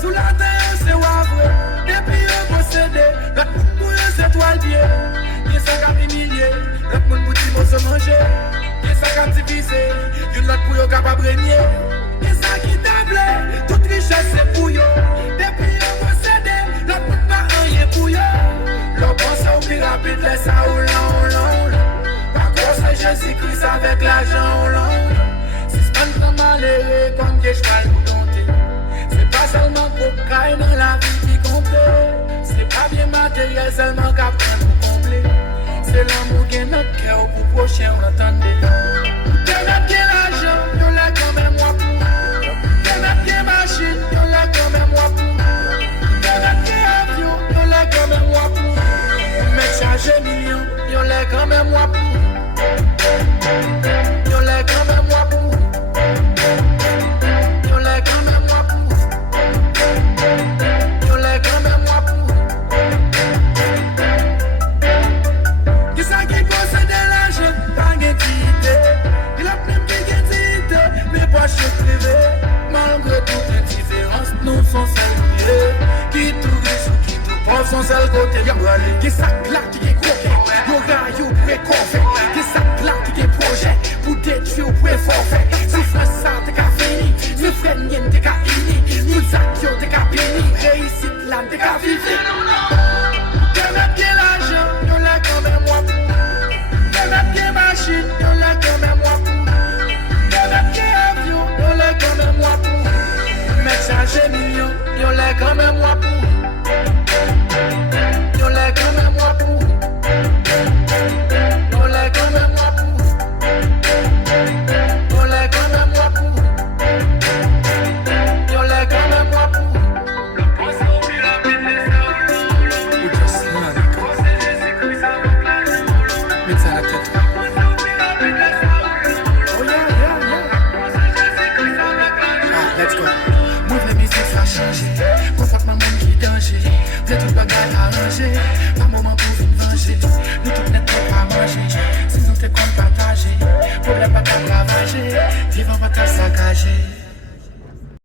Sous la terre, c'est wavre. Depuis on possédé, l'autre monde pour eux, c'est toile pied. Y'a 50 milliers, l'autre monde pour dire se manger. Y'a 50 divisés, y'en l'autre pour eux capable de régner. Y'a ça qui table, toute richesse c'est pour eux. Depuis on possédé, l'autre monde pas rien pour eux. L'on pense au plus rapide, laisse ça au long. Par contre, c'est Jésus-Christ avec l'argent au long. Si c'est pas un malheureux, comme des chevals pour dompter. C'est pas seulement pour caille dans la vie qui compte. C'est pas bien matériel seulement qu'à prendre pour combler. C'est l'amour qui est notre cœur pour prochain, on entendait. Y'en a bien l'argent, y'en l'a quand même moi pour. Y'en a bien machine, y'en l'a quand même moi pour. Y'en a bien avion, y'en l'a quand même moi pour. Mais changer million, y'en l'a quand même moi pour. Y'en l'a quand même moi pour. Y'en l'a quand même moi pour. Y'en l'a quand même moi pour. Qui ça qui possède l'argent, pas d'identité. Il a même plus d'identité, mais pas chez privé. Malgré toutes les différences, nous sommes celles qui tout riche ou qui tout pauvre sont celles côté. Qui ça là qui est croqué, y'aura you précoffé. Qui ça là qui est projet, pour détruire ou pour forfait. Si frère ça t'es qu'à fini, si frère n'yen t'es qu'à ini. Nous actions t'es qu'à béni, réussite là t'es qu'à vivre. Y'en a bien l'argent, y'en l'a quand même moi pour. Y'en a bien machine, y'en l'a quand même moi pour. Y'en a bien avion, y'en l'a quand même moi pour. Mais changer million, y'en l'a quand même moi pour. Y'en l'a quand même moi pour. Y'en l'a quand même moi pour. Y'en l'a quand même moi pour. Y'en l'a quand même moi pour. V'là tout bagay arrangé, pas moment pour vite venger. Nous tout net pas manger, sinon t'es qu'on partager. Problème pas qu'à ravager, vivant pas qu'à saccager.